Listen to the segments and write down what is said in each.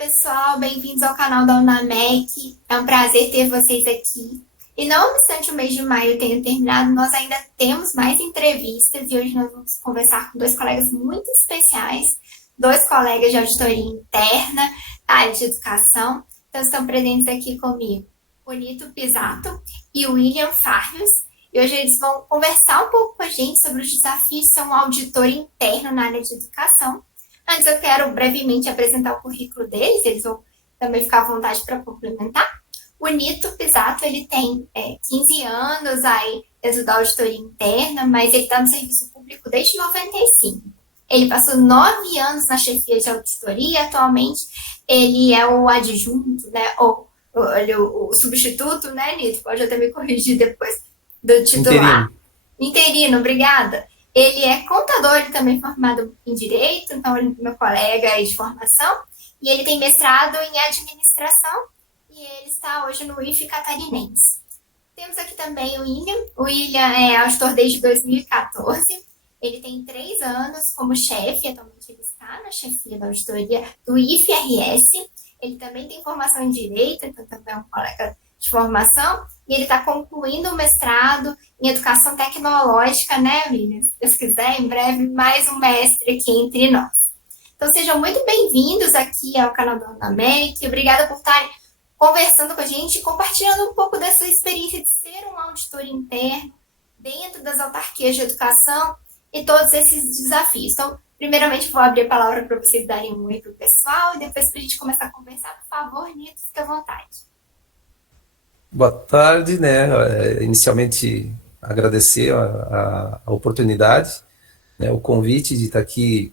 Pessoal, bem-vindos ao canal da Unamec. É um prazer ter vocês aqui. E não obstante o mês de maio tenha terminado, nós ainda temos mais entrevistas e hoje nós vamos conversar com dois colegas muito especiais, dois colegas de auditoria interna, da área de educação. Então estão presentes aqui comigo o Nito Pisato e o William Farrios. E hoje eles vão conversar um pouco com a gente sobre os desafios de ser um auditor interno na área de educação. Antes eu quero brevemente apresentar o currículo deles, eles vão também ficar à vontade para complementar. O Nito Pisato, ele tem 15 anos aí dentro da auditoria interna, mas ele está no serviço público desde 95. Ele passou 9 anos na chefia de auditoria, atualmente ele é o adjunto, né, ou o substituto, né, Nito? Pode até me corrigir depois do titular. Interino, obrigada. Ele é contador, ele também formado em Direito, então ele é meu colega aí de formação, e ele tem mestrado em Administração, e ele está hoje no IFE Catarinense. Temos aqui também o William. O William é auditor desde 2014, ele tem 3 anos como chefe, atualmente ele está na chefia da auditoria do IFE-RS, ele também tem formação em Direito, então também é um colega de formação, e ele está concluindo o mestrado em Educação Tecnológica, né, William? Se Deus quiser, em breve, mais um mestre aqui entre nós. Então, sejam muito bem-vindos aqui ao canal da Unamec. Obrigada por estarem conversando com a gente e compartilhando um pouco dessa experiência de ser um auditor interno dentro das autarquias de educação e todos esses desafios. Então, primeiramente, vou abrir a palavra para vocês darem um oi para o pessoal e depois, para a gente começar a conversar, por favor, Nito, fique à vontade. Boa tarde, né? Inicialmente agradecer a oportunidade, né? O convite de estar aqui,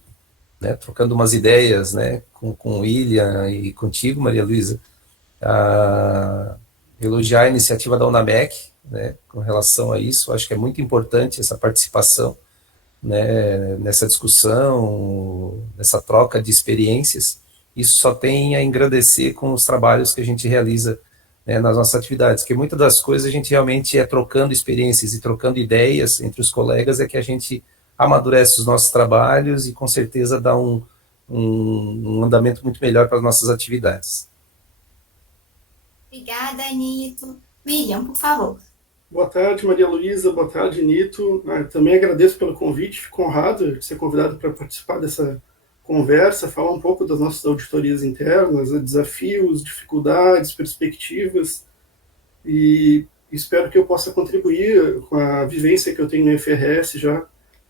né? Trocando umas ideias, né? Com o William e contigo, Maria Luísa, elogiar a iniciativa da Unamec, né? Com relação a isso, acho que é muito importante essa participação, né? Nessa discussão, nessa troca de experiências. Isso só tem a engrandecer com os trabalhos que a gente realiza, né, nas nossas atividades, porque muitas das coisas a gente realmente é trocando experiências e trocando ideias entre os colegas é que a gente amadurece os nossos trabalhos e com certeza dá um andamento muito melhor para as nossas atividades. Obrigada, Nito. William, por favor. Boa tarde, Maria Luísa. Boa tarde, Nito. Também agradeço pelo convite, fico honrado de ser convidado para participar dessa conversa, falar um pouco das nossas auditorias internas, desafios, dificuldades, perspectivas, e espero que eu possa contribuir com a vivência que eu tenho no FRS já.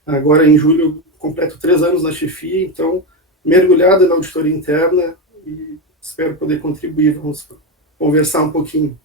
Agora, em julho, completo 3 anos na chefia, então, mergulhada na auditoria interna, e espero poder contribuir. Vamos conversar um pouquinho.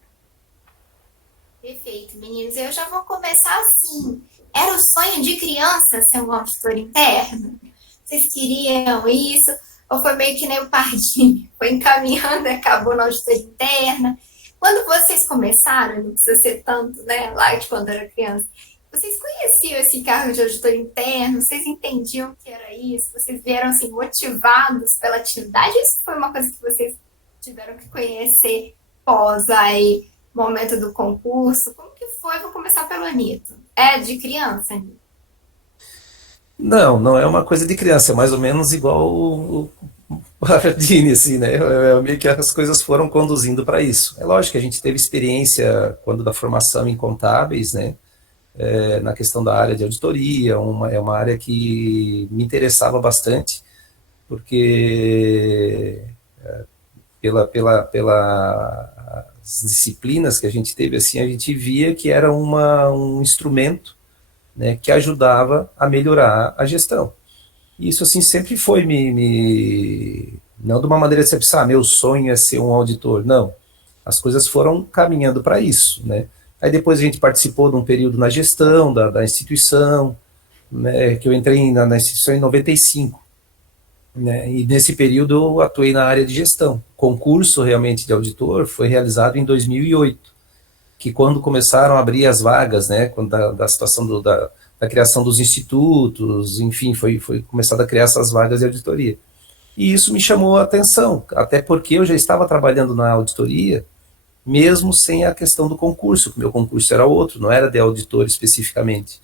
Perfeito, meninos. Eu já vou começar assim. Era o sonho de criança ser um auditor interno? Vocês queriam isso? Ou foi meio que nem o Pardini? Foi encaminhando e acabou na auditoria interna? Quando vocês começaram, não precisa ser tanto, né? Lá de quando era criança, vocês conheciam esse cargo de auditor interno? Vocês entendiam o que era isso? Vocês vieram assim, motivados pela atividade? Isso foi uma coisa que vocês tiveram que conhecer pós aí, momento do concurso? Como que foi? Vou começar pelo Nito. É de criança, Nito? Não é uma coisa de criança, é mais ou menos igual o Pardini, assim, né? Meio que as coisas foram conduzindo para isso. É lógico que a gente teve experiência quando da formação em contábeis, né? Na questão da área de auditoria, é uma área que me interessava bastante, porque pelas disciplinas que a gente teve, assim, a gente via que era um instrumento, né, que ajudava a melhorar a gestão. E isso, assim, sempre foi não de uma maneira de você pensar, meu sonho é ser um auditor. Não, as coisas foram caminhando para isso, né? Aí depois a gente participou de um período na gestão da instituição, né, que eu entrei na instituição em 95, né, e nesse período eu atuei na área de gestão. O concurso realmente de auditor foi realizado em 2008, que quando começaram a abrir as vagas, né, quando da situação da criação dos institutos, enfim, foi começado a criar essas vagas de auditoria. E isso me chamou a atenção, até porque eu já estava trabalhando na auditoria, mesmo sem a questão do concurso, que o meu concurso era outro, não era de auditor especificamente.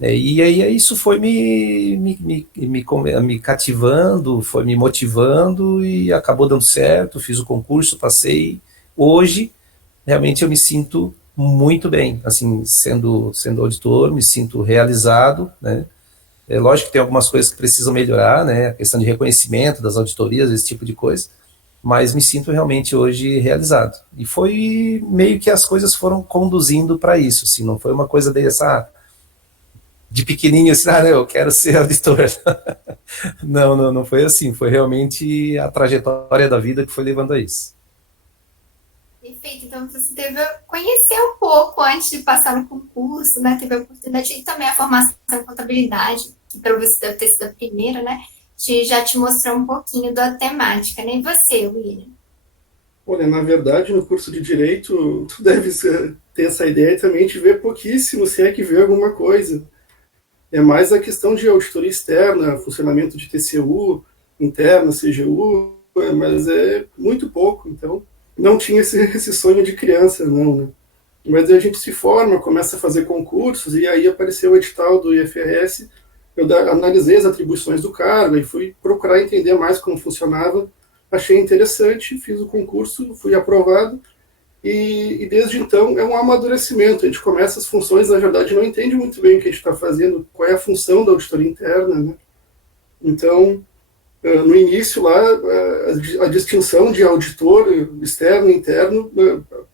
E aí isso foi me cativando, foi me motivando e acabou dando certo, fiz o concurso, passei. Hoje, realmente eu me sinto muito bem, assim, sendo auditor, me sinto realizado, né? É lógico que tem algumas coisas que precisam melhorar, né? A questão de reconhecimento das auditorias, esse tipo de coisa, mas me sinto realmente hoje realizado. E foi meio que as coisas foram conduzindo para isso, assim, não foi uma coisa dessa de pequenininho assim, não, eu quero ser auditor. Não foi assim, foi realmente a trajetória da vida que foi levando a isso. Perfeito, então você teve a conhecer um pouco antes de passar no concurso, né? Teve a oportunidade e também a formação em contabilidade, que para você deve ter sido a primeira, né? Já te mostrou um pouquinho da temática, né? E você, William? Olha, na verdade, no curso de Direito, tu deve ter essa ideia também de ver pouquíssimo, se é que vê alguma coisa. É mais a questão de auditoria externa, funcionamento de TCU, interna, CGU, mas é muito pouco. Então, não tinha esse sonho de criança, não, né? Mas aí a gente se forma, começa a fazer concursos, e aí apareceu o edital do IFRS, analisei as atribuições do cargo e fui procurar entender mais como funcionava, achei interessante, fiz o concurso, fui aprovado, e desde então é um amadurecimento. A gente começa as funções, na verdade, não entende muito bem o que a gente está fazendo, qual é a função da auditoria interna, né? Então, no início lá, a distinção de auditor externo e interno,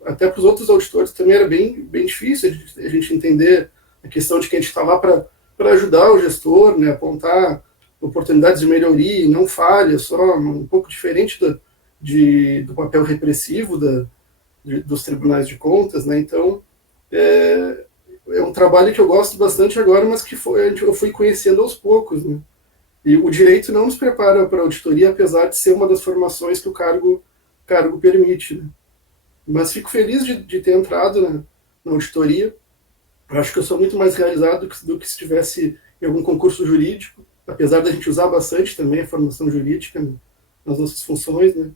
até para os outros auditores também era bem difícil a gente entender a questão de que a gente está lá para ajudar o gestor, né, apontar oportunidades de melhoria, não falhas, só um pouco diferente do papel repressivo dos tribunais de contas, né? Então, é um trabalho que eu gosto bastante agora, mas que eu fui conhecendo aos poucos, né? E o direito não nos prepara para a auditoria, apesar de ser uma das formações que o cargo permite, né? Mas fico feliz de ter entrado na auditoria. Eu acho que eu sou muito mais realizado do que se estivesse em algum concurso jurídico, apesar da gente usar bastante também a formação jurídica, né, nas nossas funções, né?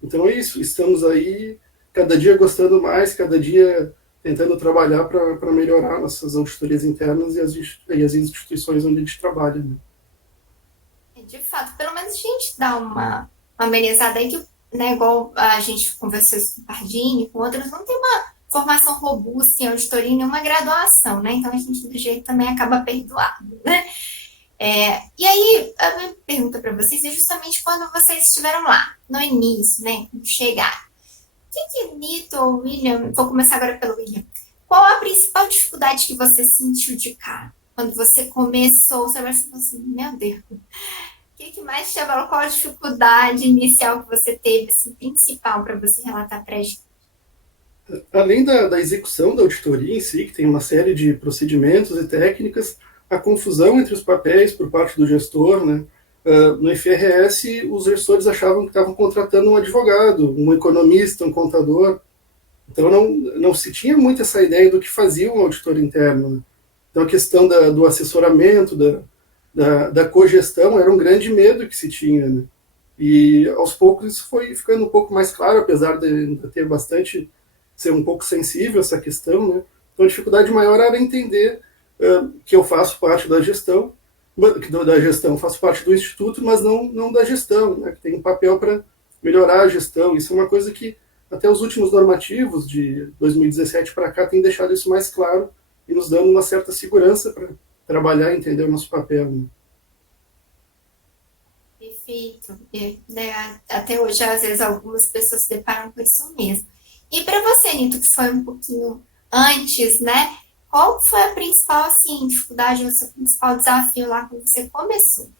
Então é isso, estamos aí cada dia gostando mais, cada dia tentando trabalhar para melhorar nossas auditorias internas e as instituições onde a gente trabalha, né? De fato, pelo menos a gente dá uma amenizada aí que, né, igual a gente conversou com o Pardini, com outros, não tem uma formação robusta em auditoria, nenhuma graduação, né? Então a gente do jeito também acaba perdoado, né? E aí, a minha pergunta para vocês é justamente quando vocês estiveram lá, no início, né? Quando chegaram. O que Nito ou William, vou começar agora pelo William, qual a principal dificuldade que você sentiu de cara? Quando você começou, você vai assim, meu Deus, o que mais te abalou? Qual a dificuldade inicial que você teve, assim, principal, para você relatar para a gente? Além da execução da auditoria em si, que tem uma série de procedimentos e técnicas, a confusão entre os papéis por parte do gestor, né? No IFRS, os gestores achavam que estavam contratando um advogado, um economista, um contador. Então, não se tinha muito essa ideia do que fazia um auditor interno, né? Então, a questão do assessoramento, da cogestão, era um grande medo que se tinha, né? E, aos poucos, isso foi ficando um pouco mais claro, apesar de ter bastante, ser um pouco sensível essa questão, né? Então, a dificuldade maior era entender que eu faço parte da gestão, faço parte do instituto, mas não da gestão, né? Que tem um papel para melhorar a gestão. Isso é uma coisa que até os últimos normativos de 2017 para cá têm deixado isso mais claro e nos dando uma certa segurança para trabalhar e entender o nosso papel, né? Perfeito. Né, até hoje, às vezes, algumas pessoas se deparam com isso mesmo. E para você, Nito, que foi um pouquinho antes, né? Qual foi a principal, assim, dificuldade, o seu principal desafio lá quando você começou?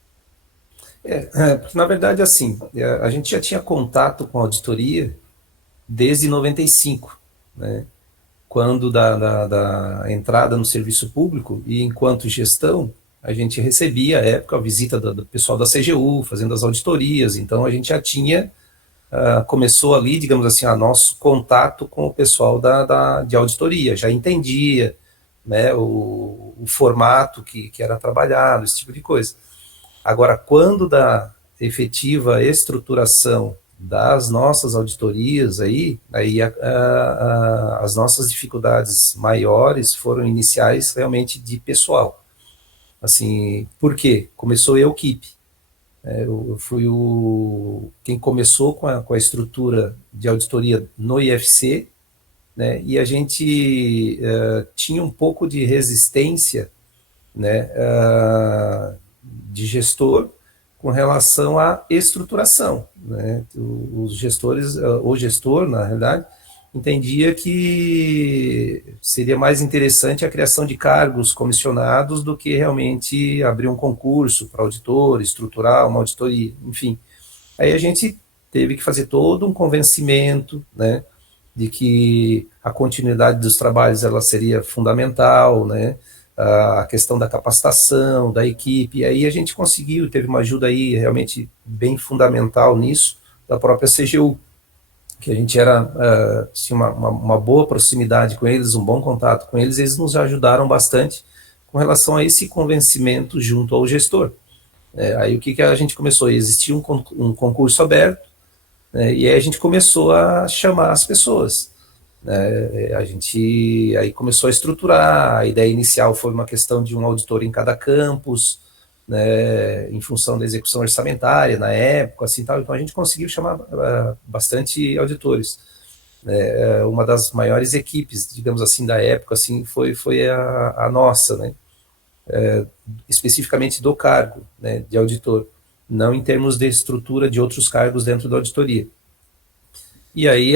Porque, na verdade, assim, a gente já tinha contato com a auditoria desde 95, né? Quando da entrada no serviço público e enquanto gestão, a gente recebia, à época, a visita do pessoal da CGU, fazendo as auditorias, então a gente já tinha, começou ali, digamos assim, nosso contato com o pessoal de auditoria, já entendia, né, o formato que era trabalhado, esse tipo de coisa. Agora, quando da efetiva estruturação das nossas auditorias, aí as nossas dificuldades maiores foram iniciais realmente de pessoal. Assim, por quê? Começou a equipe. Eu fui quem começou com a estrutura de auditoria no IFC, né? E a gente tinha um pouco de resistência, né, de gestor com relação à estruturação, né? Os gestores, o gestor, na realidade, entendia que seria mais interessante a criação de cargos comissionados do que realmente abrir um concurso para auditor, estruturar uma auditoria, enfim. Aí a gente teve que fazer todo um convencimento, né, de que a continuidade dos trabalhos ela seria fundamental, né, a questão da capacitação da equipe, e aí a gente conseguiu, teve uma ajuda aí realmente bem fundamental nisso, da própria CGU, que a gente tinha uma boa proximidade com eles, um bom contato com eles, eles nos ajudaram bastante com relação a esse convencimento junto ao gestor. Aí o que a gente começou? Existia um concurso aberto, né, e aí a gente começou a chamar as pessoas. A gente aí começou a estruturar, a ideia inicial foi uma questão de um auditor em cada campus, né, em função da execução orçamentária na época, assim, tal. Então a gente conseguiu chamar bastante auditores. Uma das maiores equipes, digamos assim, da época, assim, foi a nossa, né, especificamente do cargo, né, de auditor, não em termos de estrutura de outros cargos dentro da auditoria. E aí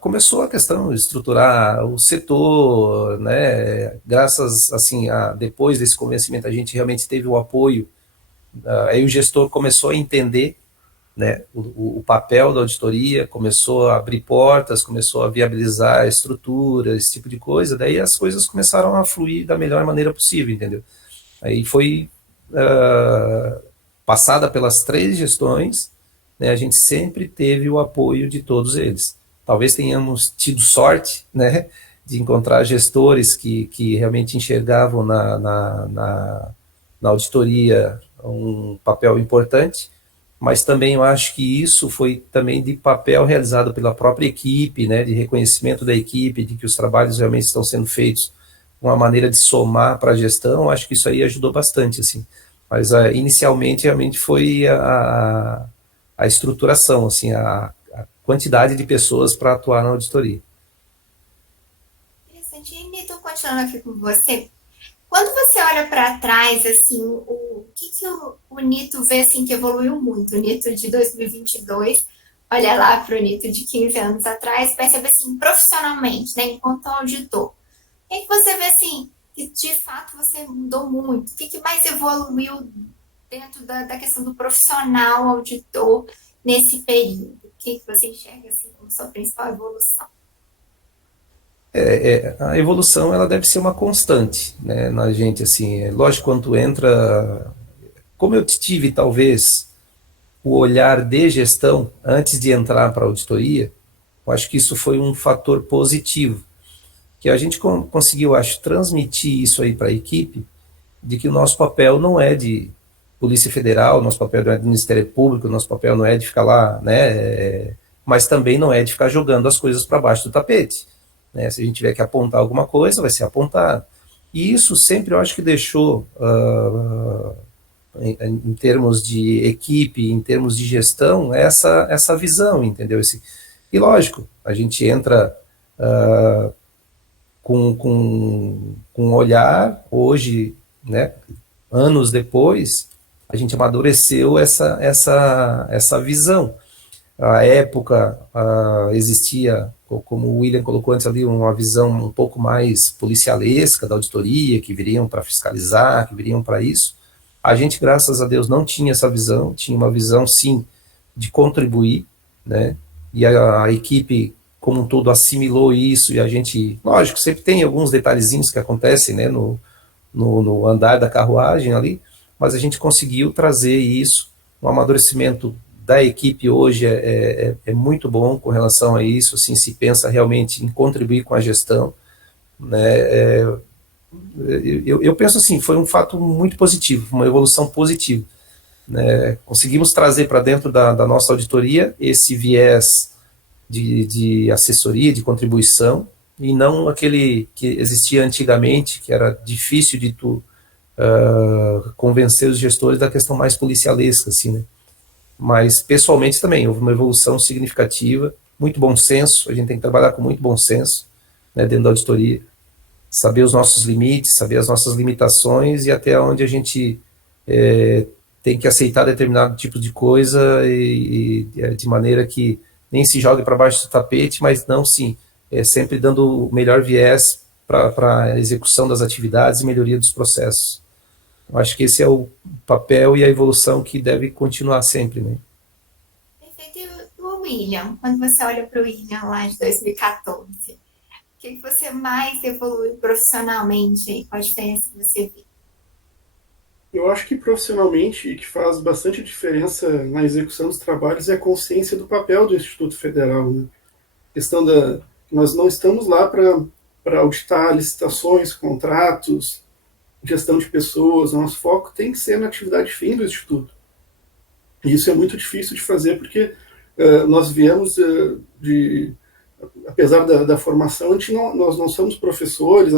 começou a questão de estruturar o setor, né? Graças, assim, depois desse convencimento, a gente realmente teve o apoio. Aí o gestor começou a entender, né, o papel da auditoria, começou a abrir portas, começou a viabilizar a estrutura, esse tipo de coisa. Daí as coisas começaram a fluir da melhor maneira possível, entendeu? Aí foi passada pelas 3 gestões, né, a gente sempre teve o apoio de todos eles. Talvez tenhamos tido sorte, né, de encontrar gestores que realmente enxergavam na auditoria um papel importante, mas também eu acho que isso foi também de papel realizado pela própria equipe, né, de reconhecimento da equipe, de que os trabalhos realmente estão sendo feitos uma maneira de somar para a gestão. Acho que isso aí ajudou bastante, assim. Mas inicialmente realmente foi a estruturação, assim, a quantidade de pessoas para atuar na auditoria. Interessante. E, Nito, continuando aqui com você, quando você olha para trás, assim, o que o Nito vê, assim, que evoluiu muito? O Nito de 2022, olha lá para o Nito de 15 anos atrás, percebe, assim, profissionalmente, né, enquanto auditor. O que você vê, assim, que de fato você mudou muito? O que mais evoluiu dentro da questão do profissional auditor nesse período? O que você enxerga, assim, como sua principal evolução? A evolução ela deve ser uma constante, né, na gente, assim. É lógico, quando tu entra, como eu tive talvez o olhar de gestão antes de entrar para a auditoria, eu acho que isso foi um fator positivo, que a gente conseguiu, acho, transmitir isso aí para a equipe, de que o nosso papel não é de Polícia Federal, nosso papel não é do Ministério Público, nosso papel não é de ficar lá, né, mas também não é de ficar jogando as coisas para baixo do tapete. Né? Se a gente tiver que apontar alguma coisa, vai ser apontado. E isso sempre eu acho que deixou, em termos de equipe, em termos de gestão, essa visão, entendeu? E lógico, a gente entra com um olhar, hoje, né, anos depois, a gente amadureceu essa visão. À época existia, como o William colocou antes ali, uma visão um pouco mais policialesca da auditoria, que viriam para fiscalizar, que viriam para isso. A gente, graças a Deus, não tinha essa visão, tinha uma visão, sim, de contribuir, né? E a equipe, como um todo, assimilou isso, e a gente, lógico, sempre tem alguns detalhezinhos que acontecem, né, no andar da carruagem ali, mas a gente conseguiu trazer isso, um amadurecimento da equipe hoje é muito bom com relação a isso, assim, se pensa realmente em contribuir com a gestão, né? Eu penso assim, foi um fato muito positivo, uma evolução positiva, né? Conseguimos trazer para dentro da nossa auditoria esse viés de assessoria, de contribuição, e não aquele que existia antigamente, que era difícil de tu convencer os gestores da questão mais policialesca, assim, né? Mas, pessoalmente, também houve uma evolução significativa, muito bom senso, a gente tem que trabalhar com muito bom senso, né, dentro da auditoria, saber os nossos limites, saber as nossas limitações e até onde a gente tem que aceitar determinado tipo de coisa e de maneira que nem se jogue para baixo do tapete, mas não, sim, sempre dando o melhor viés para a execução das atividades e melhoria dos processos. Eu acho que esse é o papel e a evolução que deve continuar sempre, né? Perfeito. E o William, quando você olha para o William lá de 2014, o que você mais evoluiu profissionalmente? Qual a diferença que você vê? Eu acho que profissionalmente, e que faz bastante diferença na execução dos trabalhos, é a consciência do papel do Instituto Federal, né? A questão da... Nós não estamos lá para auditar licitações, contratos, gestão de pessoas. O nosso foco tem que ser na atividade fim do Instituto. E isso é muito difícil de fazer porque nós viemos apesar da formação, nós não somos professores,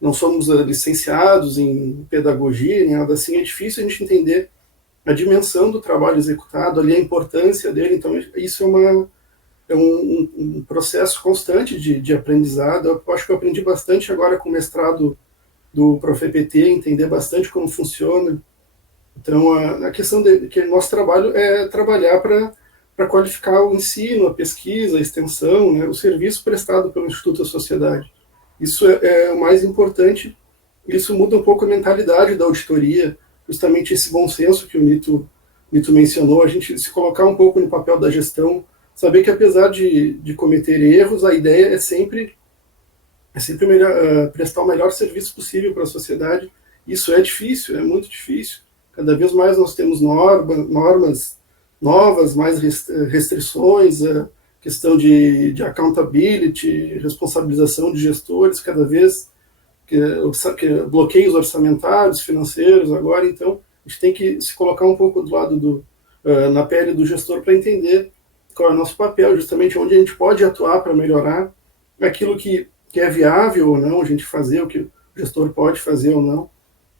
não somos licenciados em pedagogia, nem nada assim. É difícil a gente entender a dimensão do trabalho executado, ali a importância dele. Então, isso é um processo constante de aprendizado. Eu acho que eu aprendi bastante agora com o mestrado do ProfEPT, entender bastante como funciona. Então, a questão de que nosso trabalho é trabalhar para qualificar o ensino, a pesquisa, a extensão, né, o serviço prestado pelo Instituto à sociedade. Isso é o mais importante. Isso muda um pouco a mentalidade da auditoria, justamente esse bom senso que o Nito mencionou, a gente se colocar um pouco no papel da gestão, saber que apesar de cometer erros, a ideia é sempre melhor, prestar o melhor serviço possível para a sociedade. Isso é difícil, é muito difícil. Cada vez mais nós temos normas novas, mais restrições, a questão de accountability, responsabilização de gestores, cada vez bloqueios orçamentários, financeiros agora. Então, a gente tem que se colocar um pouco do lado na pele do gestor para entender qual é o nosso papel, justamente onde a gente pode atuar para melhorar aquilo que é viável ou não, a gente fazer o que o gestor pode fazer ou não.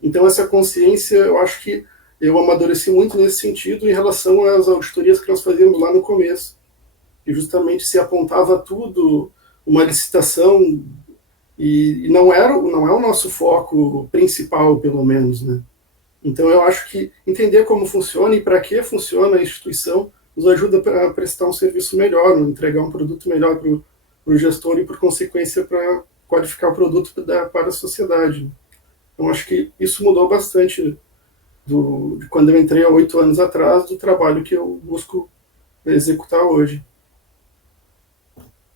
Então, essa consciência, eu acho que eu amadureci muito nesse sentido em relação às auditorias que nós fazíamos lá no começo. E justamente se apontava tudo, uma licitação, e não é o nosso foco principal, pelo menos, né? Então, eu acho que entender como funciona e para que funciona a instituição nos ajuda a prestar um serviço melhor, entregar um produto melhor para o gestor e, por consequência, para qualificar o produto para a sociedade. Então, acho que isso mudou bastante de quando eu entrei há 8 anos atrás, do trabalho que eu busco executar hoje.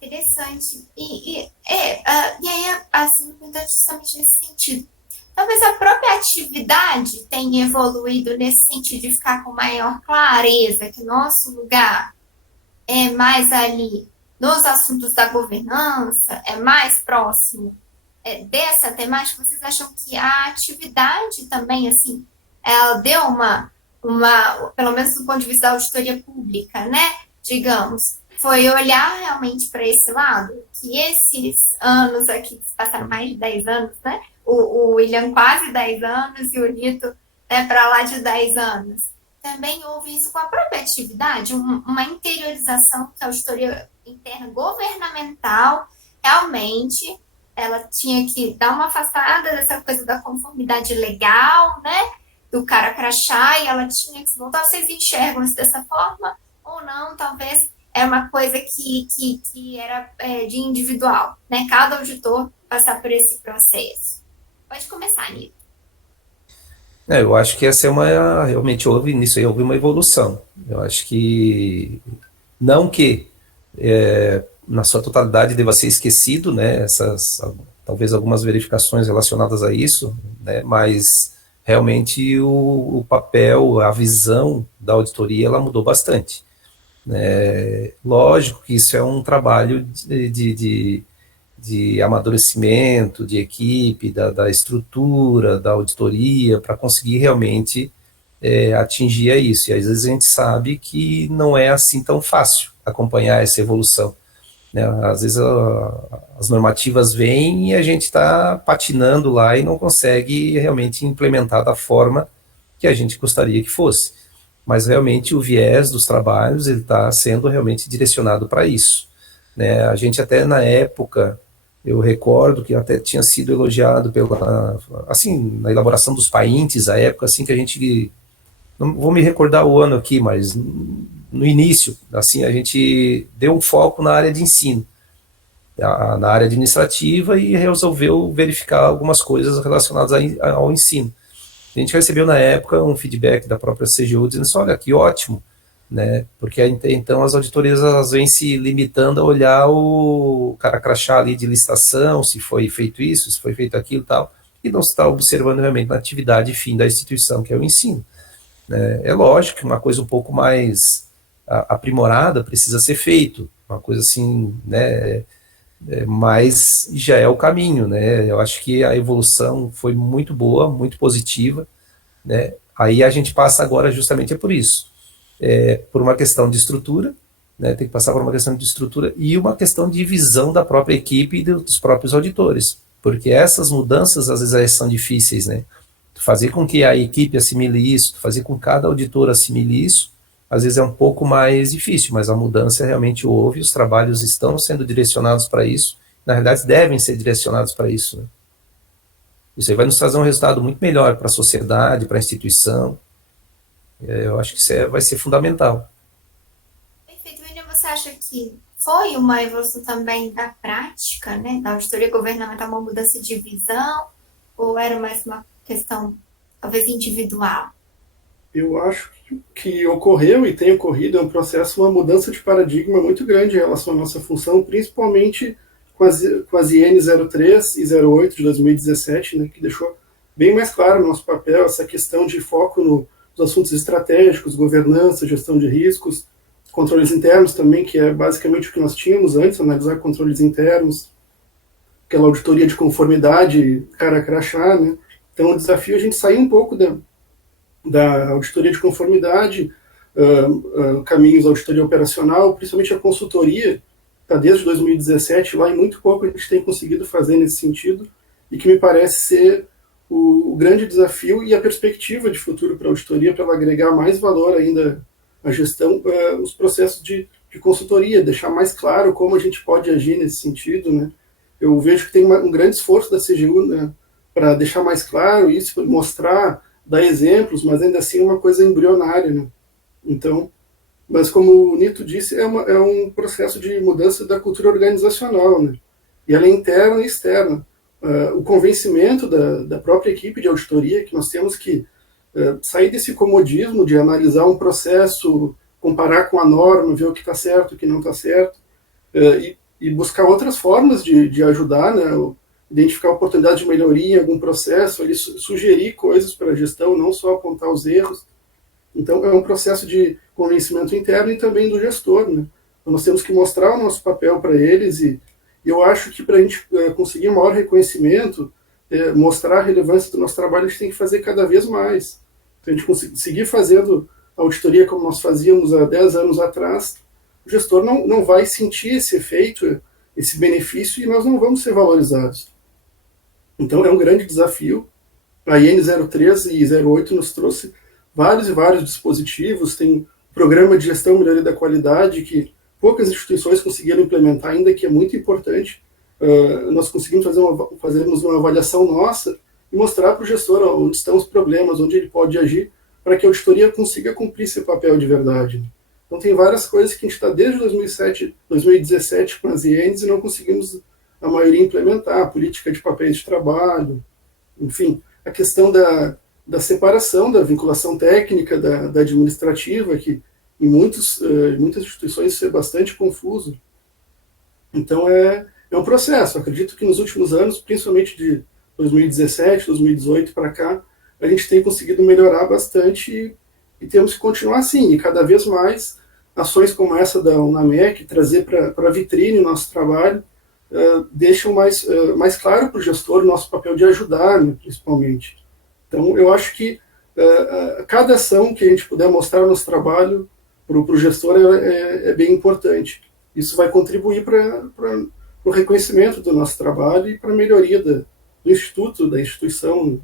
Interessante. E aí, assim, justamente nesse sentido. Talvez a própria atividade tenha evoluído nesse sentido de ficar com maior clareza que o nosso lugar é mais ali nos assuntos da governança, é mais próximo dessa temática. Vocês acham que a atividade também, assim, ela deu pelo menos do ponto de vista da auditoria pública, né? Digamos, foi olhar realmente para esse lado, que esses anos aqui, que se passaram mais de 10 anos, né? O William quase 10 anos e o Nito para lá de 10 anos. Também houve isso com a própria atividade, uma interiorização que a auditoria interna governamental realmente ela tinha que dar uma afastada dessa coisa da conformidade legal, né? Do cara crachá, e ela tinha que se voltar. Vocês enxergam isso dessa forma ou não? Talvez é uma coisa que era de individual, né? Cada auditor passar por esse processo. Pode começar, Nito. Eu acho que essa realmente nisso aí houve uma evolução. Eu acho que, não que na sua totalidade deva ser esquecido, né, talvez algumas verificações relacionadas a isso, né, mas realmente o papel, a visão da auditoria, ela mudou bastante. Lógico que isso é um trabalho de amadurecimento, de equipe, da estrutura, da auditoria, para conseguir realmente atingir isso. E às vezes a gente sabe que não é assim tão fácil acompanhar essa evolução. né? Às vezes as normativas vêm e a gente está patinando lá e não consegue realmente implementar da forma que a gente gostaria que fosse. Mas realmente o viés dos trabalhos ele está sendo realmente direcionado para isso, né? A gente até na época, eu recordo que até tinha sido elogiado pela, assim, na elaboração dos paintes, a época assim que a gente, não vou me recordar o ano aqui, mas no início, assim, a gente deu um foco na área de ensino, na área administrativa e resolveu verificar algumas coisas relacionadas ao ensino. A gente recebeu na época um feedback da própria CGU dizendo assim, olha, que ótimo, né? Porque então as auditorias elas vêm se limitando a olhar o cara crachá ali de licitação, se foi feito isso, se foi feito aquilo e tal, e não se está observando realmente na atividade fim da instituição, que é o ensino, né? É lógico que uma coisa um pouco mais aprimorada precisa ser feito, uma coisa assim, né? Mas já é o caminho, né? Eu acho que a evolução foi muito boa, muito positiva, né? Aí a gente passa agora justamente por isso, por uma questão de estrutura, né? Tem que passar por uma questão de estrutura e uma questão de visão da própria equipe e dos próprios auditores, porque essas mudanças às vezes são difíceis, né? Fazer com que a equipe assimile isso, fazer com que cada auditor assimile isso, às vezes é um pouco mais difícil, mas a mudança realmente houve, os trabalhos estão sendo direcionados para isso, na realidade devem ser direcionados para isso, né? Isso aí vai nos trazer um resultado muito melhor para a sociedade, para a instituição. Eu acho que isso vai ser fundamental. Perfeito, William, você acha que foi uma evolução também da prática, né, da auditoria governamental, uma mudança de visão, ou era mais uma questão, talvez, individual? Eu acho que ocorreu e tem ocorrido, é um processo, uma mudança de paradigma muito grande em relação à nossa função, principalmente com as IN 03 e 08 de 2017, né, que deixou bem mais claro o nosso papel, essa questão de foco nos assuntos estratégicos, governança, gestão de riscos, controles internos também, que é basicamente o que nós tínhamos antes, analisar controles internos, aquela auditoria de conformidade, cara crachá, né? Então o desafio é a gente sair um pouco da auditoria de conformidade, caminhos da auditoria operacional, principalmente a consultoria, está desde 2017 lá, e muito pouco a gente tem conseguido fazer nesse sentido, e que me parece ser o grande desafio e a perspectiva de futuro para a auditoria, para ela agregar mais valor ainda à gestão, os processos de consultoria, deixar mais claro como a gente pode agir nesse sentido, né? Eu vejo que tem um grande esforço da CGU, né, para deixar mais claro isso, mostrar, dar exemplos, mas ainda assim é uma coisa embrionária, né? Então, mas como o Nito disse, é um processo de mudança da cultura organizacional, né? E ela é interna e externa. O convencimento da própria equipe de auditoria, que nós temos que sair desse comodismo de analisar um processo, comparar com a norma, ver o que está certo, o que não está certo, e buscar outras formas de ajudar, né? Identificar oportunidades de melhoria em algum processo, ali, sugerir coisas para a gestão, não só apontar os erros. Então, é um processo de convencimento interno e também do gestor, né? Então, nós temos que mostrar o nosso papel para eles e eu acho que para a gente conseguir um maior reconhecimento, mostrar a relevância do nosso trabalho, a gente tem que fazer cada vez mais. Se a gente conseguir fazendo a auditoria como nós fazíamos há 10 anos atrás, o gestor não vai sentir esse efeito, esse benefício, e nós não vamos ser valorizados. Então é um grande desafio. A IN 03 e 08 nos trouxe vários e vários dispositivos, tem um programa de gestão e melhoria da qualidade que poucas instituições conseguiram implementar ainda, que é muito importante. Nós conseguimos fazermos uma avaliação nossa e mostrar para o gestor onde estão os problemas, onde ele pode agir, para que a auditoria consiga cumprir esse papel de verdade. Então tem várias coisas que a gente está desde 2017 com as INs e não conseguimos a maioria implementar, a política de papéis de trabalho, enfim, a questão da separação, da vinculação técnica da administrativa, que em muitas instituições isso é bastante confuso. Então é um processo. Eu acredito que nos últimos anos, principalmente de 2017, 2018 para cá, a gente tem conseguido melhorar bastante e temos que continuar assim, e cada vez mais ações como essa da UNAMEC, trazer para a vitrine o nosso trabalho, deixam mais claro para o gestor o nosso papel de ajudar, né, principalmente. Então, eu acho que cada ação que a gente puder mostrar no nosso trabalho para o gestor é bem importante. isso vai contribuir para o reconhecimento do nosso trabalho e para a melhoria do instituto, da instituição.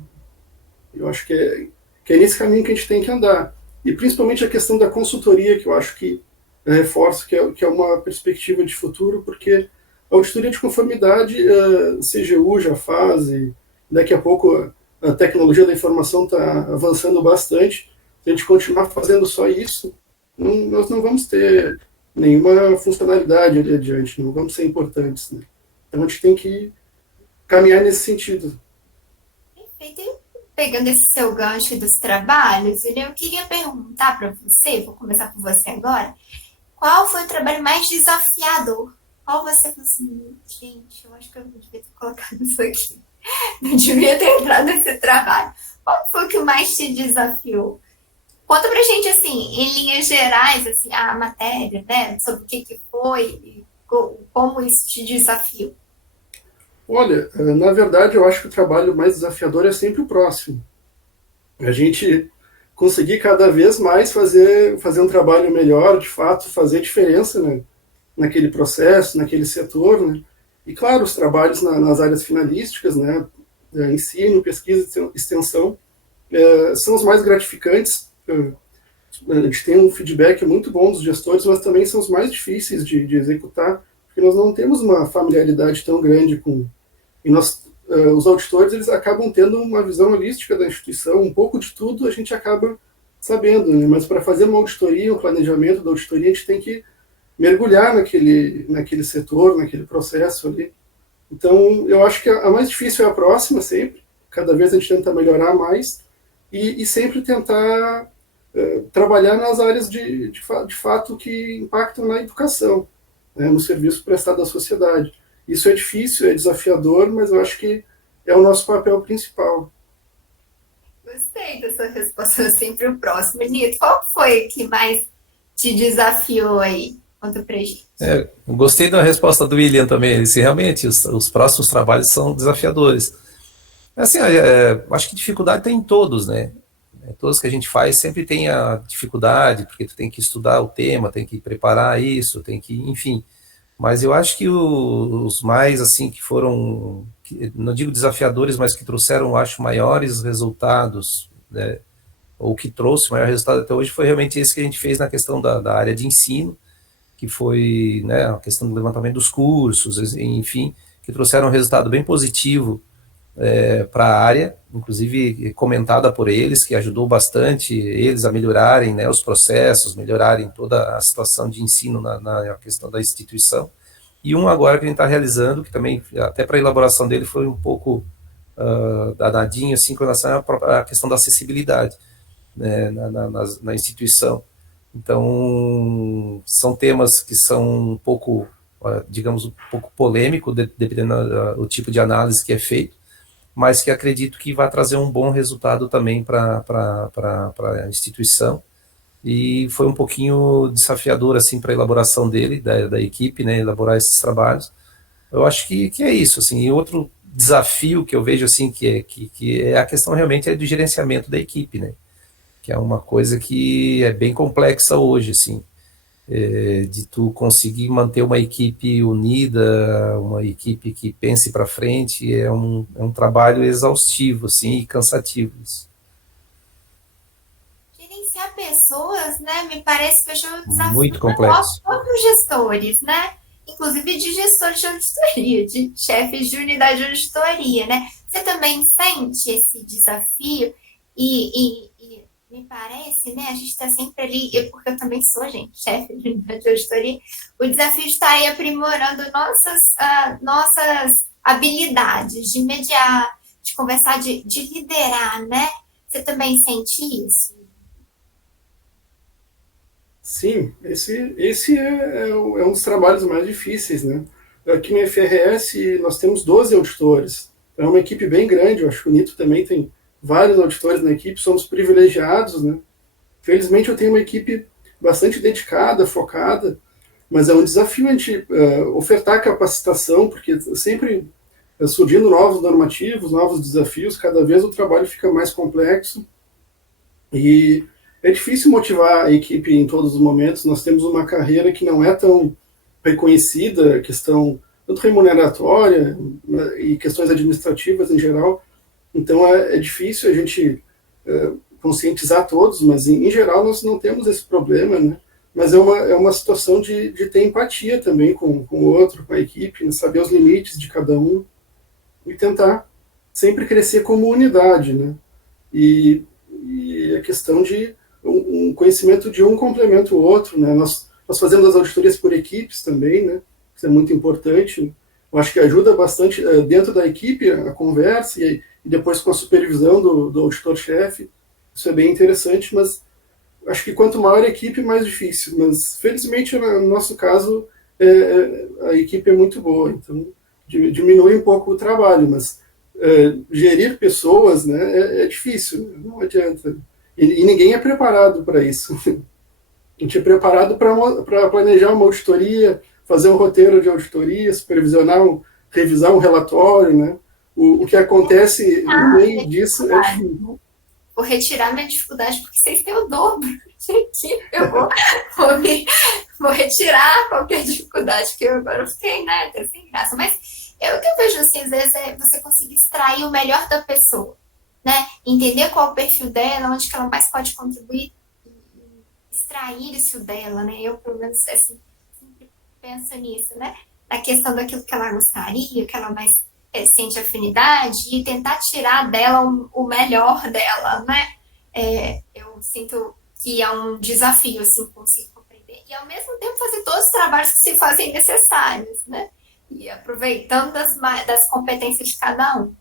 Eu acho que é nesse caminho que a gente tem que andar. E principalmente a questão da consultoria, que eu acho que eu reforço que é uma perspectiva de futuro, porque a auditoria de conformidade, a CGU já faz, e daqui a pouco a tecnologia da informação está avançando bastante. Se a gente continuar fazendo só isso, nós não vamos ter nenhuma funcionalidade ali adiante, não vamos ser importantes, né? Então a gente tem que caminhar nesse sentido. Perfeito. E pegando esse seu gancho dos trabalhos, eu queria perguntar para você, vou começar por você agora, qual foi o trabalho mais desafiador? Qual você falou assim, gente, eu acho que eu não devia ter colocado isso aqui. Não devia ter entrado nesse trabalho. Qual foi o que mais te desafiou? Conta pra gente, assim, em linhas gerais, assim, a matéria, né? Sobre o que foi e como isso te desafiou. Olha, na verdade, eu acho que o trabalho mais desafiador é sempre o próximo. A gente conseguir cada vez mais fazer um trabalho melhor, de fato, fazer diferença, né, naquele processo, naquele setor, né? E, claro, os trabalhos nas áreas finalísticas, né, ensino, pesquisa e extensão, são os mais gratificantes. A gente tem um feedback muito bom dos gestores, mas também são os mais difíceis de executar, porque nós não temos uma familiaridade tão grande com... E os auditores, eles acabam tendo uma visão holística da instituição, um pouco de tudo a gente acaba sabendo, né? Mas para fazer uma auditoria, um planejamento da auditoria, a gente tem que mergulhar naquele setor, naquele processo ali. Então, eu acho que a mais difícil é a próxima sempre, cada vez a gente tenta melhorar mais, e sempre tentar trabalhar nas áreas de fato que impactam na educação, né, no serviço prestado à sociedade. Isso é difícil, é desafiador, mas eu acho que é o nosso papel principal. Gostei dessa resposta, sempre o próximo. Nito, qual foi o que mais te desafiou aí? Conta pra gente. Gostei da resposta do William também. Se realmente os próximos trabalhos são desafiadores. Assim, acho que dificuldade tem em todos, né? Todos que a gente faz sempre tem a dificuldade, porque tu tem que estudar o tema, tem que preparar isso, tem que, enfim. Mas eu acho que os mais, assim, que foram, não digo desafiadores, mas que trouxeram, eu acho, maiores resultados, né? Ou que trouxe o maior resultado até hoje foi realmente esse que a gente fez na questão da área de ensino, que foi, né, a questão do levantamento dos cursos, enfim, que trouxeram um resultado bem positivo para a área, inclusive comentada por eles, que ajudou bastante eles a melhorarem, né, os processos, melhorarem toda a situação de ensino na questão da instituição. E um agora que a gente está realizando, que também, até para a elaboração dele, foi um pouco danadinho, assim, com relação à questão da acessibilidade, né, na instituição. Então, são temas que são um pouco, digamos, um pouco polêmico, dependendo do tipo de análise que é feito, mas que acredito que vai trazer um bom resultado também para a instituição. E foi um pouquinho desafiador assim para a elaboração dele, da equipe, né, elaborar esses trabalhos. Eu acho que é isso, assim. E outro desafio que eu vejo assim que é a questão realmente do gerenciamento da equipe, né, que é uma coisa que é bem complexa hoje, assim. De tu conseguir manter uma equipe unida, uma equipe que pense para frente, é um trabalho exaustivo, assim, e cansativo. Isso. Gerenciar pessoas, né, me parece que hoje é um desafio Muito para nós complexo. próprios gestores, né? Inclusive de gestores de auditoria, de chefes de unidade de auditoria, né? Você também sente esse desafio e me parece, né? A gente está sempre ali, porque eu também sou, gente, chefe de unidade de auditoria. O desafio está aí aprimorando nossas habilidades de mediar, de conversar, de liderar, né? Você também sente isso? Sim, esse é um dos trabalhos mais difíceis, né? Aqui no FRS nós temos 12 auditores. É uma equipe bem grande, eu acho que o Nito também tem vários auditores na equipe, somos privilegiados, né? Felizmente eu tenho uma equipe bastante dedicada, focada, mas é um desafio a gente ofertar capacitação, porque sempre surgindo novos normativos, novos desafios, cada vez o trabalho fica mais complexo e é difícil motivar a equipe em todos os momentos. Nós temos uma carreira que não é tão reconhecida, questão tanto remuneratória, né, e questões administrativas em geral. Então é difícil a gente conscientizar todos, mas em geral nós não temos esse problema, né? Mas é uma situação de ter empatia também com o outro, com a equipe, né? Saber os limites de cada um e tentar sempre crescer como unidade, né? E a questão de um conhecimento de um complementa o outro, né? Nós fazemos as auditorias por equipes também, né? Isso é muito importante. Eu acho que ajuda bastante dentro da equipe a conversa e depois com a supervisão do auditor-chefe. Isso é bem interessante, mas acho que quanto maior a equipe, mais difícil. Mas, felizmente, no nosso caso, a equipe é muito boa. Então, diminui um pouco o trabalho, mas gerir pessoas, né, é difícil, não adianta. E ninguém é preparado para isso. A gente é preparado para planejar uma auditoria, fazer um roteiro de auditoria, revisar um relatório, né? O que acontece no meio disso é difícil. Vou retirar minha dificuldade porque vocês têm o dobro de equipe. Eu vou retirar qualquer dificuldade que eu agora fiquei, né? Até sem graça. Mas o que eu vejo assim, às vezes, é você conseguir extrair o melhor da pessoa, né? Entender qual é o perfil dela, onde que ela mais pode contribuir, extrair isso dela, né? Eu, pelo menos, assim, sempre penso nisso, né? Na questão daquilo que ela gostaria, que ela mais sente afinidade e tentar tirar dela o melhor dela, né? Eu sinto que é um desafio, assim, conseguir compreender. E, ao mesmo tempo, fazer todos os trabalhos que se fazem necessários, né? E aproveitando das competências de cada um.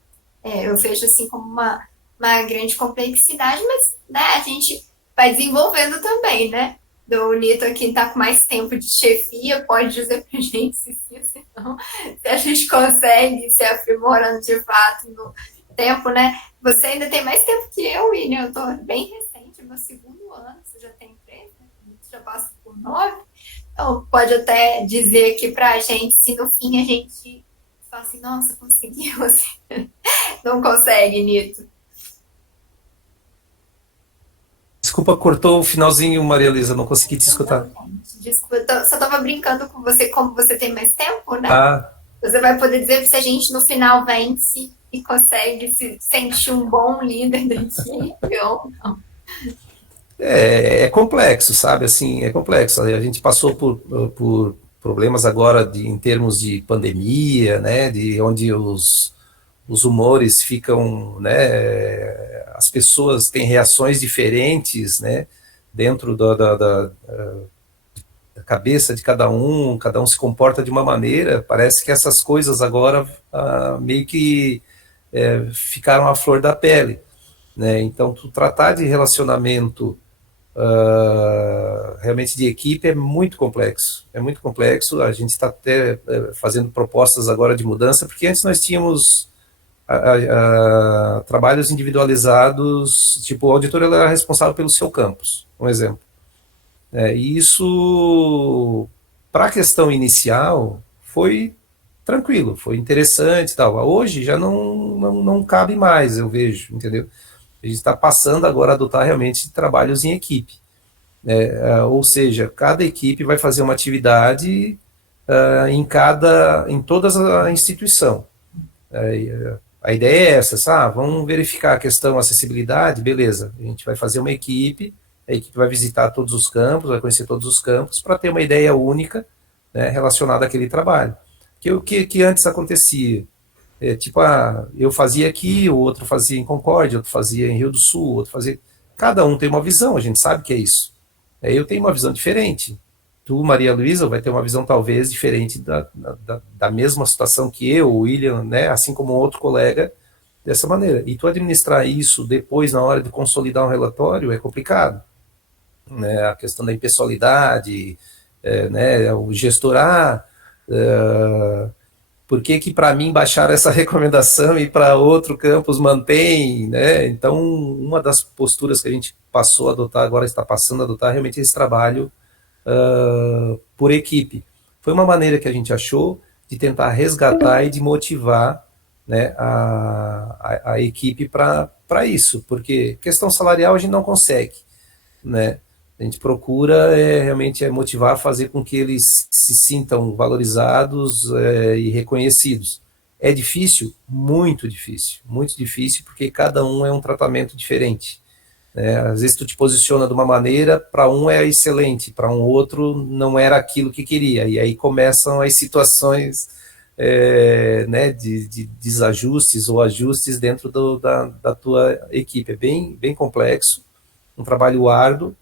Eu vejo, assim, como uma grande complexidade, mas, né, a gente vai desenvolvendo também, né? Do Nito aqui está com mais tempo de chefia, pode dizer pra gente se sim ou se não, se a gente consegue se aprimorando de fato no tempo, né? Você ainda tem mais tempo que eu, William, eu estou bem recente, meu segundo ano, você já tem 3, né? Já passa por 9, então pode até dizer aqui pra gente se no fim a gente fala assim, nossa, conseguiu, assim. Não consegue, Nito. Desculpa, cortou o finalzinho, Maria Luísa, não consegui te escutar. Desculpa, eu só estava brincando com você, como você tem mais tempo, né? Ah, Você vai poder dizer se a gente no final vence e consegue se sentir um bom líder da equipe ou não. é complexo, sabe? Assim, é complexo. A gente passou por problemas agora em termos de pandemia, né? De onde os humores ficam, né? As pessoas têm reações diferentes, né? Dentro da cabeça de cada um se comporta de uma maneira. Parece que essas coisas agora meio que ficaram à flor da pele, né? Então, tu tratar de relacionamento realmente de equipe é muito complexo. É muito complexo. A gente está até fazendo propostas agora de mudança, porque antes nós tínhamos trabalhos individualizados, tipo, o auditor era responsável pelo seu campus, um exemplo. E isso, para a questão inicial, foi tranquilo, foi interessante e tal. Hoje já não cabe mais, eu vejo, entendeu? A gente está passando agora a adotar realmente trabalhos em equipe. Ou seja, cada equipe vai fazer uma atividade em toda a instituição. A ideia é essa, vamos verificar a questão acessibilidade, beleza, a gente vai fazer uma equipe, a equipe vai visitar todos os campos, vai conhecer todos os campos, para ter uma ideia única, né, relacionada àquele trabalho. Que antes acontecia, eu fazia aqui, o outro fazia em Concórdia, outro fazia em Rio do Sul, outro fazia... Cada um tem uma visão, a gente sabe que é isso. Eu tenho uma visão diferente. Tu, Maria Luísa, vai ter uma visão talvez diferente da mesma situação que eu, o William, né, assim como um outro colega, dessa maneira. E tu administrar isso depois, na hora de consolidar um relatório, é complicado. Né? A questão da impessoalidade, né, o gestorar... por que para mim baixar essa recomendação e para outro campus mantém, né? Então, uma das posturas que a gente passou a adotar, agora está passando a adotar, realmente é esse trabalho por equipe. Foi uma maneira que a gente achou de tentar resgatar e de motivar, né, a equipe para isso, porque questão salarial a gente não consegue, né? A gente procura realmente motivar, fazer com que eles se sintam valorizados e reconhecidos. É difícil? Muito difícil, porque cada um é um tratamento diferente. Às vezes tu te posiciona de uma maneira, para um é excelente, para um outro não era aquilo que queria, e aí começam as situações né, de desajustes ou ajustes dentro da tua equipe. É bem complexo, um trabalho árduo,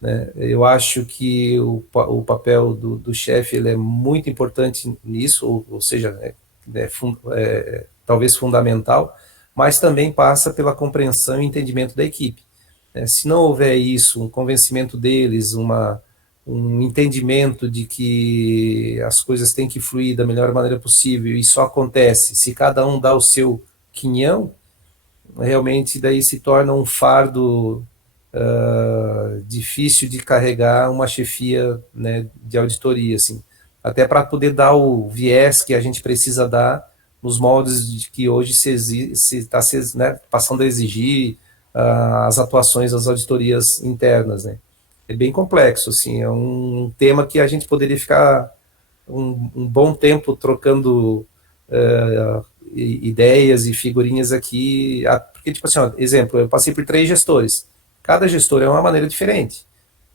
né? Eu acho que o papel do chefe ele é muito importante nisso, ou seja, talvez fundamental, mas também passa pela compreensão e entendimento da equipe. Se não houver isso, um convencimento deles, um entendimento de que as coisas têm que fluir da melhor maneira possível, e só acontece se cada um dá o seu quinhão, realmente daí se torna um fardo difícil de carregar uma chefia, né, de auditoria, assim, até para poder dar o viés que a gente precisa dar nos moldes de que hoje se está né, passando a exigir as atuações das auditorias internas, né. É bem complexo, assim, é um tema que a gente poderia ficar um bom tempo trocando ideias e figurinhas aqui, porque, tipo assim, ó, exemplo, eu passei por 3 gestores, cada gestor é uma maneira diferente,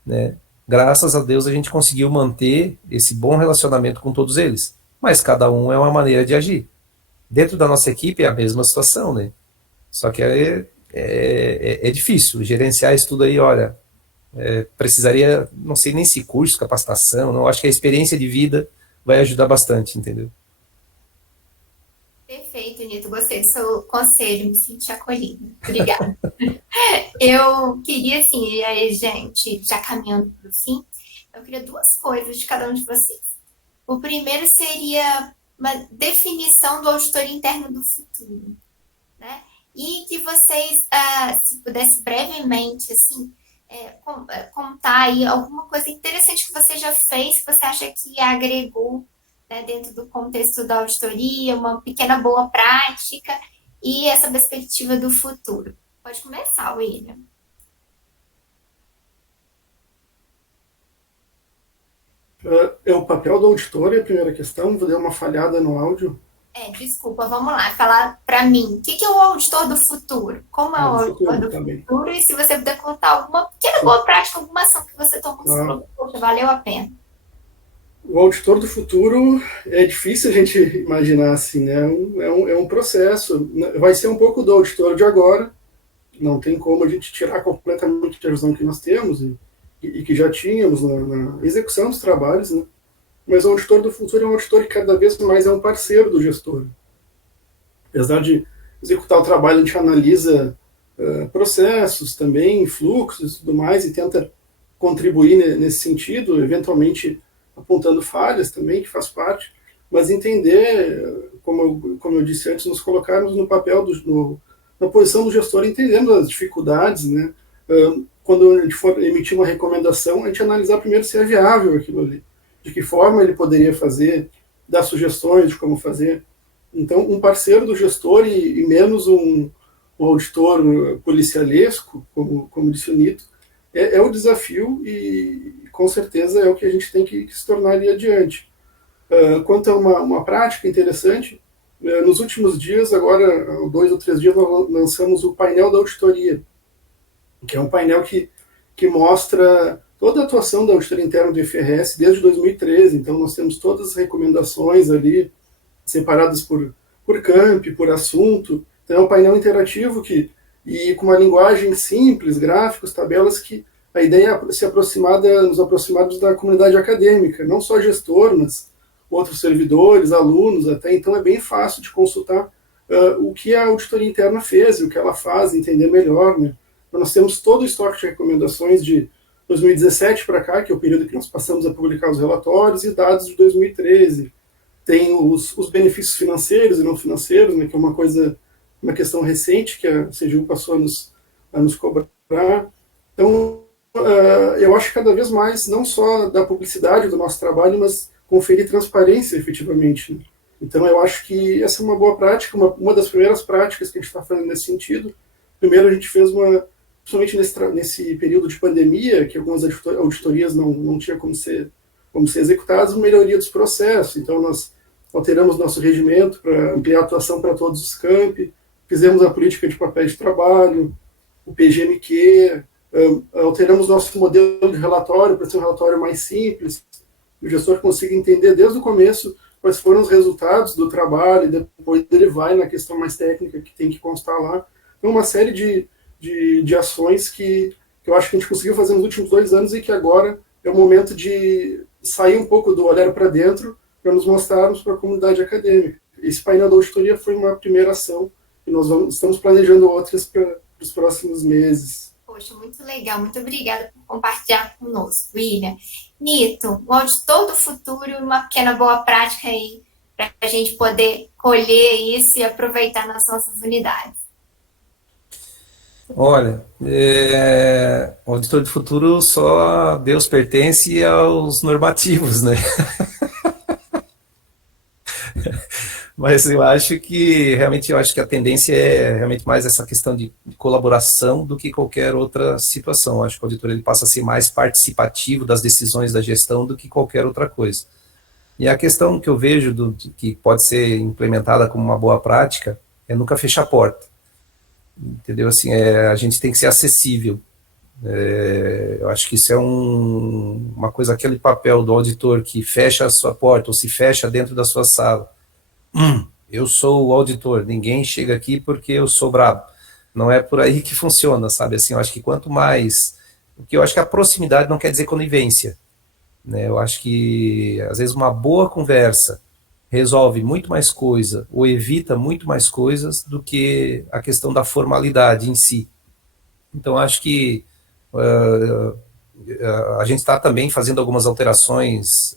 né? Graças a Deus a gente conseguiu manter esse bom relacionamento com todos eles, mas cada um é uma maneira de agir. Dentro da nossa equipe é a mesma situação, né? Só que é difícil gerenciar isso tudo aí, olha, precisaria, não sei nem se curso, capacitação, não, acho que a experiência de vida vai ajudar bastante, entendeu? Perfeito, Nito. Gostei do seu conselho, me senti acolhida. Obrigada. Eu queria, assim, e aí, gente, já caminhando para o fim, eu queria 2 coisas de cada um de vocês. O primeiro seria uma definição do auditor interno do futuro, né? E que vocês, se pudesse brevemente, assim, contar aí alguma coisa interessante que você já fez, que você acha que agregou, né, dentro do contexto da auditoria, uma pequena boa prática e essa perspectiva do futuro. Pode começar, William. É o papel do auditor, é a primeira questão. Vou dar uma falhada no áudio. Desculpa, vamos lá, falar para mim. O que é o auditor do futuro? Como é o Do auditor futuro, do tá bem. futuro? E se você puder contar alguma pequena boa prática, alguma ação que você tomou, você falou, poxa, valeu a pena. O auditor do futuro é difícil a gente imaginar assim, né? É um processo. Vai ser um pouco do auditor de agora. Não tem como a gente tirar completamente a visão que nós temos e que já tínhamos na execução dos trabalhos, né? Mas o auditor do futuro é um auditor que cada vez mais é um parceiro do gestor. Apesar de executar o trabalho, a gente analisa processos também, fluxos e tudo mais, e tenta contribuir nesse sentido, eventualmente apontando falhas também, que faz parte, mas entender, como eu disse antes, nos colocarmos no papel, na posição do gestor, entendendo as dificuldades, né? Quando a gente for emitir uma recomendação, a gente analisar primeiro se é viável aquilo ali, de que forma ele poderia fazer, dar sugestões de como fazer. Então, um parceiro do gestor e menos um auditor policialesco, como disse o Nito, é o desafio e com certeza é o que a gente tem que se tornar ali adiante. Quanto a uma prática interessante, nos últimos dias, agora 2 ou 3 dias, nós lançamos o painel da auditoria, que é um painel que mostra toda a atuação da auditoria interna do IFRS desde 2013. Então, nós temos todas as recomendações ali, separadas por campo, por assunto. Então, é um painel interativo e com uma linguagem simples, gráficos, tabelas, que a ideia é nos aproximarmos da comunidade acadêmica, não só gestor, mas outros servidores, alunos, até então é bem fácil de consultar o que a auditoria interna fez, o que ela faz, entender melhor, né? Então, nós temos todo o estoque de recomendações de 2017 para cá, que é o período que nós passamos a publicar os relatórios, e dados de 2013. Tem os benefícios financeiros e não financeiros, né, que é uma questão recente que a CGU passou a nos cobrar. Então, eu acho que cada vez mais, não só da publicidade do nosso trabalho, mas conferir transparência efetivamente, né? Então, eu acho que essa é uma boa prática, uma das primeiras práticas que a gente está fazendo nesse sentido. Primeiro, a gente fez principalmente nesse período de pandemia, que algumas auditorias não tinham como ser executadas, melhoria dos processos. Então, nós alteramos nosso regimento para ampliar a atuação para todos os campi, fizemos a política de papéis de trabalho, o PGMQ, alteramos nosso modelo de relatório para ser um relatório mais simples, o gestor consiga entender desde o começo quais foram os resultados do trabalho, e depois ele vai na questão mais técnica que tem que constar lá. Então, uma série de ações que eu acho que a gente conseguiu fazer nos últimos 2 anos e que agora é o momento de sair um pouco do olhar para dentro para nos mostrarmos para a comunidade acadêmica. Esse painel da auditoria foi uma primeira ação e nós estamos planejando outras para os próximos meses. Poxa, muito legal. Muito obrigada por compartilhar conosco, William. Nito, o auditor do futuro, uma pequena boa prática aí para a gente poder colher isso e aproveitar nas nossas unidades. Olha, o auditor do futuro só Deus pertence aos normativos, né? Mas eu acho que a tendência é realmente mais essa questão de colaboração do que qualquer outra situação. Eu acho que o auditor ele passa a ser mais participativo das decisões da gestão do que qualquer outra coisa. E a questão que eu vejo que pode ser implementada como uma boa prática é nunca fechar a porta. Entendeu? Assim, a gente tem que ser acessível. Eu acho que isso é uma coisa, aquele papel do auditor que fecha a sua porta ou se fecha dentro da sua sala. Eu sou o auditor, ninguém chega aqui porque eu sou brabo. Não é por aí que funciona, sabe? Assim, eu acho que quanto mais... Porque eu acho que a proximidade não quer dizer conivência, né? Eu acho que, às vezes, uma boa conversa resolve muito mais coisa ou evita muito mais coisas do que a questão da formalidade em si. Então, acho que a gente está também fazendo algumas alterações,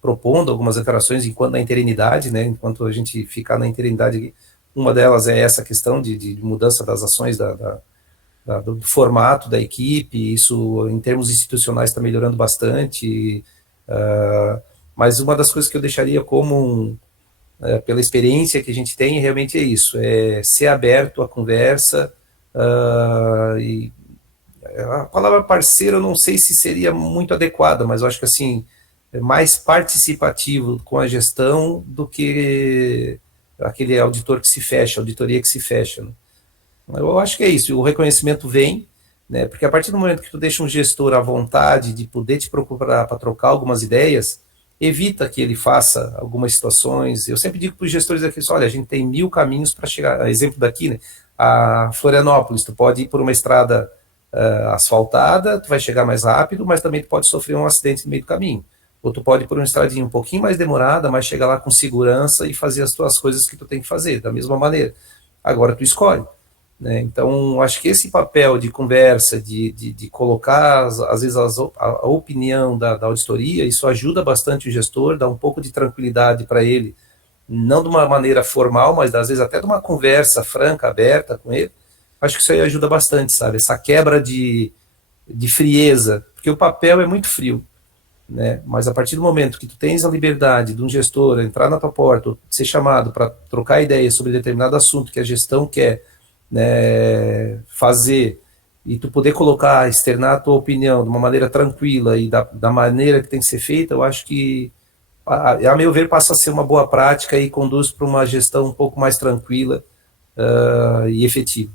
propondo algumas alterações enquanto na interinidade, né? Enquanto a gente ficar na interinidade, uma delas é essa questão de mudança das ações do formato da equipe. Isso, em termos institucionais, está melhorando bastante. Mas uma das coisas que eu deixaria como, pela experiência que a gente tem, realmente é isso, é ser aberto à conversa, e a palavra parceiro eu não sei se seria muito adequada, mas eu acho que assim, é mais participativo com a gestão do que aquele auditor que se fecha, auditoria que se fecha, né? Eu acho que é isso, o reconhecimento vem, né, porque a partir do momento que tu deixa um gestor à vontade de poder te procurar para trocar algumas ideias, evita que ele faça algumas situações. Eu sempre digo para os gestores aqui, olha, a gente tem 1000 caminhos para chegar, exemplo daqui, né, a Florianópolis, tu pode ir por uma estrada asfaltada, tu vai chegar mais rápido, mas também tu pode sofrer um acidente no meio do caminho. Ou tu pode ir por uma estradinha um pouquinho mais demorada, mas chegar lá com segurança e fazer as tuas coisas que tu tem que fazer, da mesma maneira. Agora tu escolhe, né? Então, acho que esse papel de conversa, de colocar, às vezes, a opinião da auditoria, isso ajuda bastante o gestor, dá um pouco de tranquilidade para ele, não de uma maneira formal, mas às vezes até de uma conversa franca, aberta com ele. Acho que isso aí ajuda bastante, sabe? Essa quebra de frieza, porque o papel é muito frio, né? Mas a partir do momento que tu tens a liberdade de um gestor entrar na tua porta, ou ser chamado para trocar ideias sobre determinado assunto que a gestão quer, né, fazer, e tu poder colocar, externar a tua opinião de uma maneira tranquila e da maneira que tem que ser feita, eu acho que, a meu ver, passa a ser uma boa prática e conduz para uma gestão um pouco mais tranquila e efetiva.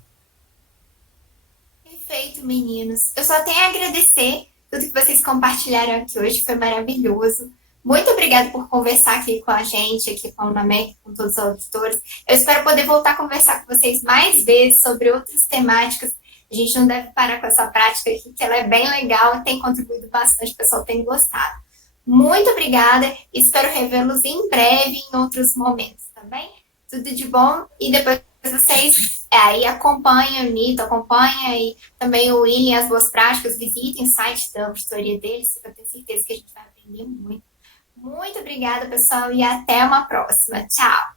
Perfeito, meninos. Eu só tenho a agradecer tudo que vocês compartilharam aqui hoje, foi maravilhoso. Muito obrigada por conversar aqui com a gente, aqui com a UNAMEC, com todos os auditores. Eu espero poder voltar a conversar com vocês mais vezes sobre outras temáticas. A gente não deve parar com essa prática aqui, que ela é bem legal e tem contribuído bastante, o pessoal tem gostado. Muito obrigada, espero revê-los em breve em outros momentos, tá bem? Tudo de bom e depois vocês aí acompanhem o Nito, acompanhem aí também o William, as boas práticas, visitem o site da auditoria deles, eu tenho certeza que a gente vai aprender muito. Muito obrigada, pessoal, e até uma próxima. Tchau!